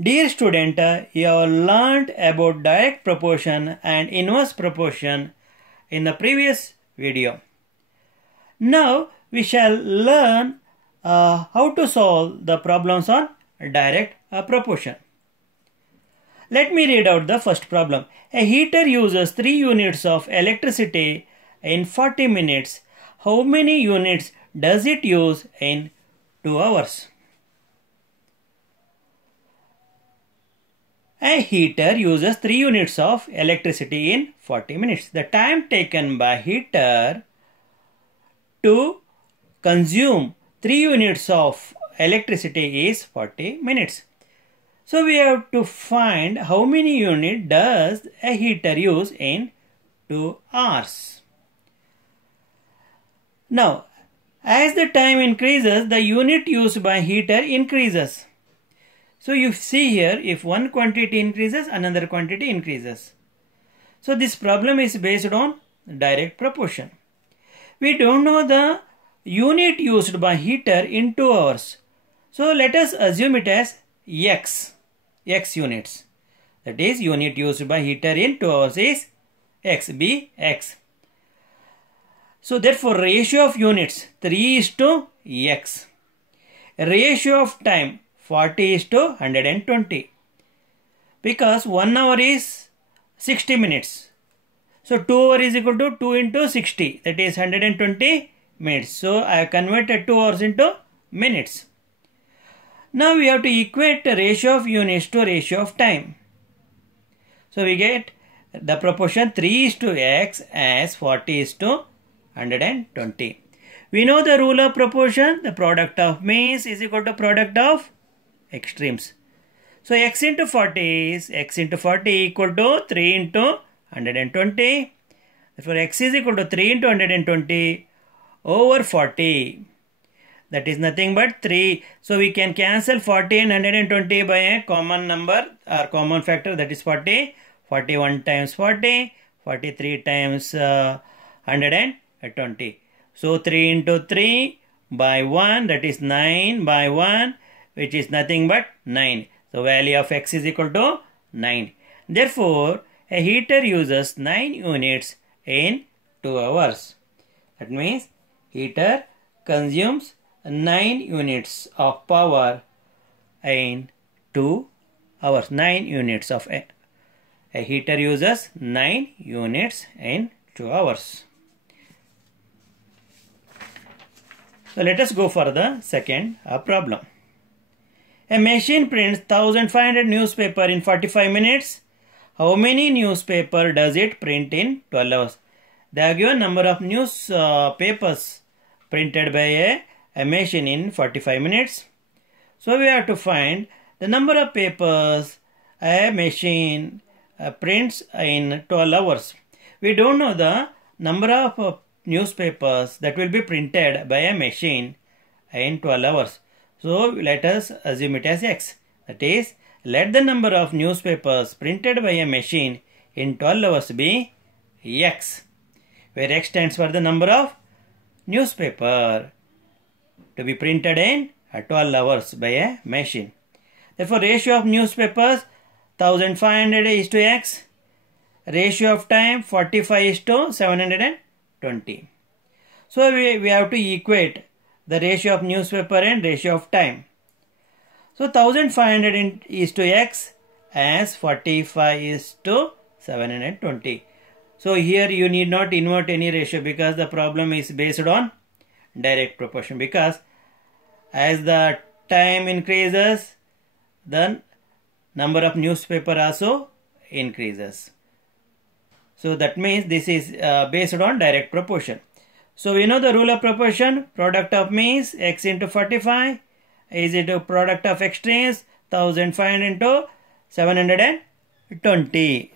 Dear student, you have learned about direct proportion and inverse proportion in the previous video. Now we shall learn how to solve the problems on direct proportion. Let me read out the first problem. A heater uses 3 units of electricity in 40 minutes. How many units does it use in 2 hours? A heater uses 3 units of electricity in 40 minutes. The time taken by heater to consume 3 units of electricity is 40 minutes. So we have to find how many units does a heater use in 2 hours. Now, as the time increases, the unit used by heater increases. So you see here, if one quantity increases, another quantity increases. So this problem is based on direct proportion. We don't know the unit used by heater in 2 hours. So let us assume it as X units. That is, unit used by heater in 2 hours is X, B, X. So therefore ratio of units 3 is to X. Ratio of time 40 is to 120. Because 1 hour is 60 minutes. So 2 hours is equal to 2 into 60. That is 120 minutes. So I have converted 2 hours into minutes. Now we have to equate the ratio of units to ratio of time. So we get the proportion 3 is to X as 40 is to 120. We know the rule of proportion. The product of means is equal to product of extremes. So X into 40 is X into 40 equal to 3 into 120. Therefore X is equal to 3 into 120 over 40. That is nothing but 3. So we can cancel 40 and 120 by a common number or common factor, that is 40. 41 times 40. 43 times 120. So 3 into 3 by 1, that is 9 by 1, which is nothing but 9. So value of X is equal to 9. Therefore, a heater uses 9 units in 2 hours. That means heater consumes 9 units of power in 2 hours. 9 units of a heater uses 9 units in 2 hours. So let us go for the second problem. A machine prints 1500 newspaper in 45 minutes. How many newspaper does it print in 12 hours? They have given number of newspapers printed by a machine in 45 minutes. So we have to find the number of papers a machine prints in 12 hours. We don't know the number of newspapers that will be printed by a machine in 12 hours. So let us assume it as X. That is, let the number of newspapers printed by a machine in 12 hours be X, where X stands for the number of newspaper to be printed in 12 hours by a machine. Therefore, ratio of newspapers 1500 is to X. Ratio of time 45 is to 720. So we have to equate the ratio of newspaper and ratio of time. So 1500 is to X as 45 is to 720. So here you need not invert any ratio because the problem is based on direct proportion, because as the time increases, the number of newspaper also increases. So that means this is based on direct proportion. So we know the rule of proportion. Product of means X into 45 is equal to product of extremes 1500 into 720.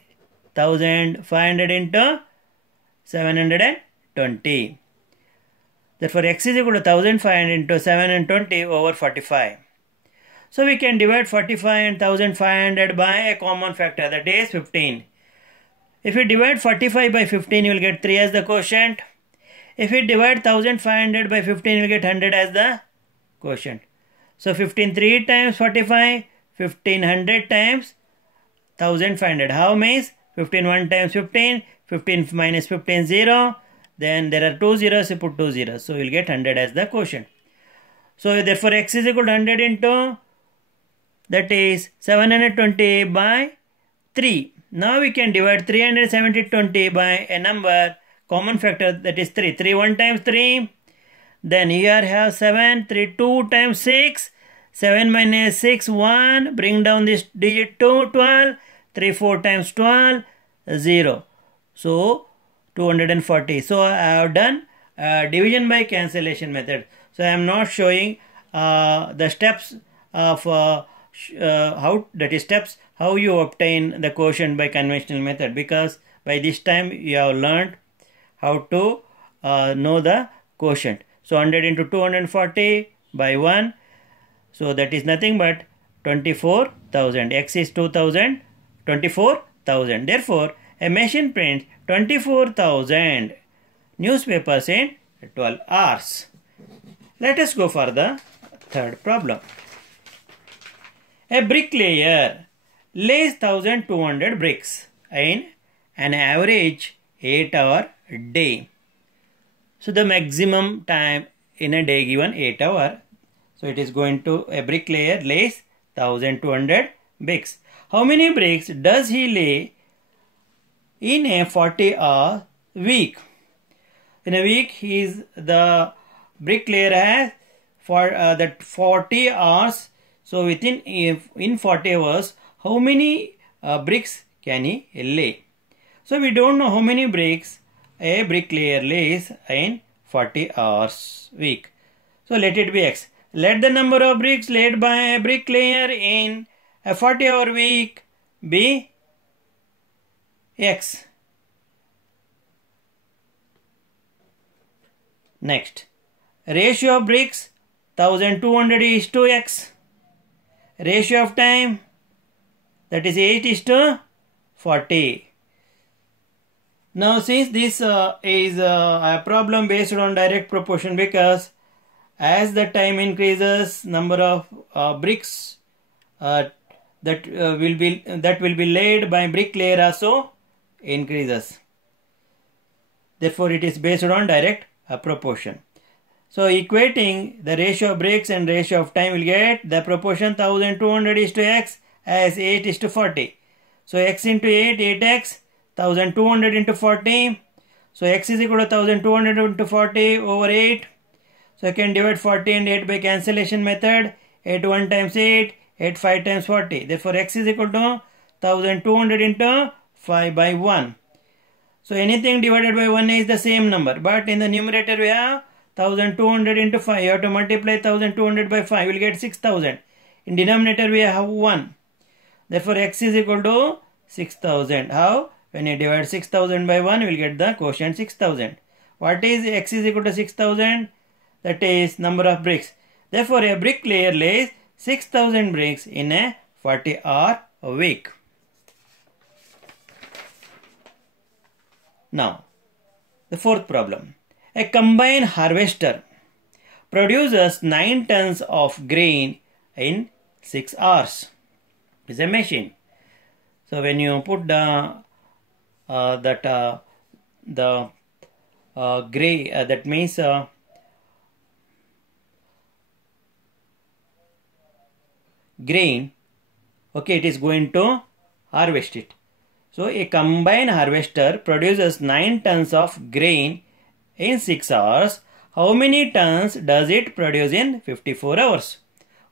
1500 into 720. Therefore X is equal to 1500 into 720 over 45. So we can divide 45 and 1500 by a common factor, that is 15. If you divide 45 by 15, you will get 3 as the quotient. If we divide 1500 by 15, we will get 100 as the quotient. So 15 3 times 45, 1500 times 1500. How means 15 1 times 15, 15 minus 15 0. Then there are 2 zeros, you put 2 zeros. So you will get 100 as the quotient. So therefore x is equal to 100 into, that is 720 by 3. Now we can divide 320 by a number, common factor, that is 3. 3 1 times 3. Then here have 7, 3 2 times 6. 7 minus 6 1. Bring down this digit to 12. 3 4 times 12 0. So 240. So I have done division by cancellation method. So I am not showing the steps of how you obtain the quotient by conventional method, because by this time you have learned how to know the quotient. So 100 into 240 by 1. So that is nothing but 24,000. X is 2000, 24,000. Therefore, a machine prints 24,000 newspapers in 12 hours. Let us go for the third problem. A bricklayer lays 1200 bricks in an average 8-hour day. So the maximum time in a day given 8 hours. So it is going to, a bricklayer lays 1200 bricks. How many bricks does he lay in a 40-hour week? In a week, the bricklayer has for that 40 hours. So in 40 hours, how many bricks can he lay? So we don't know how many bricks a bricklayer lays in 40 hours week. So let it be x. Let the number of bricks laid by a bricklayer in a 40-hour week be x. Next, ratio of bricks 1200 is to x. Ratio of time, that is 8 is to 40. Now since this is a problem based on direct proportion, because as the time increases, number of bricks that will be laid by bricklayer also increases. Therefore, it is based on direct proportion. So equating the ratio of bricks and ratio of time will get the proportion 1200 is to x as 8 is to 40. So x into 8, 8x, 1200 into 40. So x is equal to 1200 into 40 over 8. So I can divide 40 and 8 by cancellation method. 8 1 times 8, 8 5 times 40. Therefore x is equal to 1200 into 5 by 1. So anything divided by 1 is the same number. But in the numerator we have 1200 into 5. You have to multiply 1200 by 5. You will get 6000. In denominator we have 1. Therefore x is equal to 6000. How? When you divide 6000 by 1, you will get the quotient 6000. What is x is equal to 6000? That is number of bricks. Therefore a bricklayer lays 6000 bricks in a 40-hour week. Now, the fourth problem. A combine harvester produces 9 tons of grain in 6 hours. It's a machine. So when you put that means grain, okay, it is going to harvest it. So a combine harvester produces 9 tons of grain in 6 hours. How many tons does it produce in 54 hours?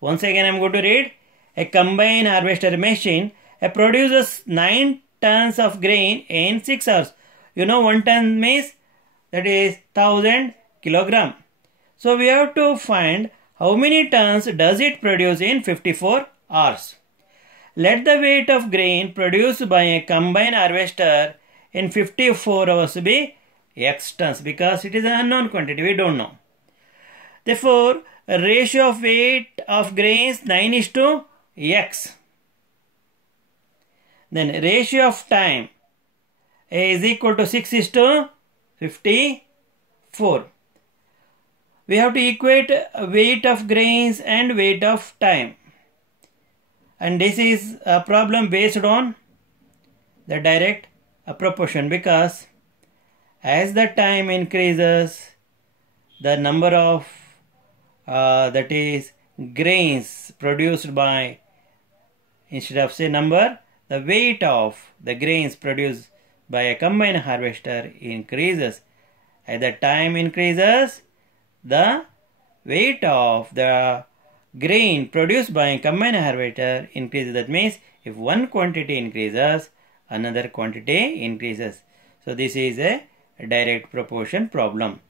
Once again I am going to read. A combine harvester machine produces 9 tons of grain in 6 hours. You know 1 ton means that is 1000 kilogram. So we have to find how many tons does it produce in 54 hours. Let the weight of grain produced by a combine harvester in 54 hours be x tons, because it is an unknown quantity, we don't know. Therefore, ratio of weight of grains 9 is to x. Then ratio of time is equal to 6 is to 54. We have to equate weight of grains and weight of time. And this is a problem based on the direct proportion, because as the time increases, the number of that is grains produced by, instead of say number, the weight of the grains produced by a combine harvester increases. As the time increases, the weight of the grain produced by a combine harvester increases. That means if one quantity increases, another quantity increases. So this is a direct proportion problem.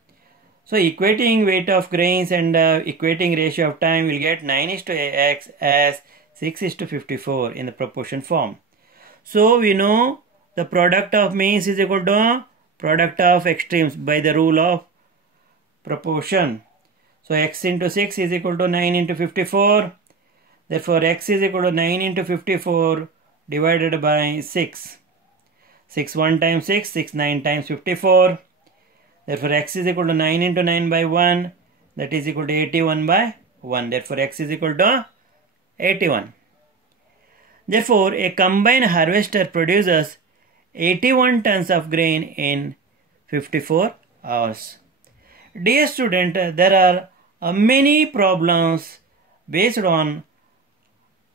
So equating weight of grains and equating ratio of time, will get 9:x as 6:54 in the proportion form. So we know the product of means is equal to product of extremes by the rule of proportion. So x into 6 is equal to 9 into 54. Therefore x is equal to 9 into 54 divided by 6. 6 1 times 6, 6 9 times 54. Therefore x is equal to 9 into 9 by 1, that is equal to 81 by 1. Therefore x is equal to 81. Therefore a combine harvester produces 81 tons of grain in 54 hours. Dear student, there are many problems based on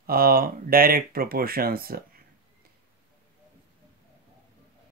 direct proportions.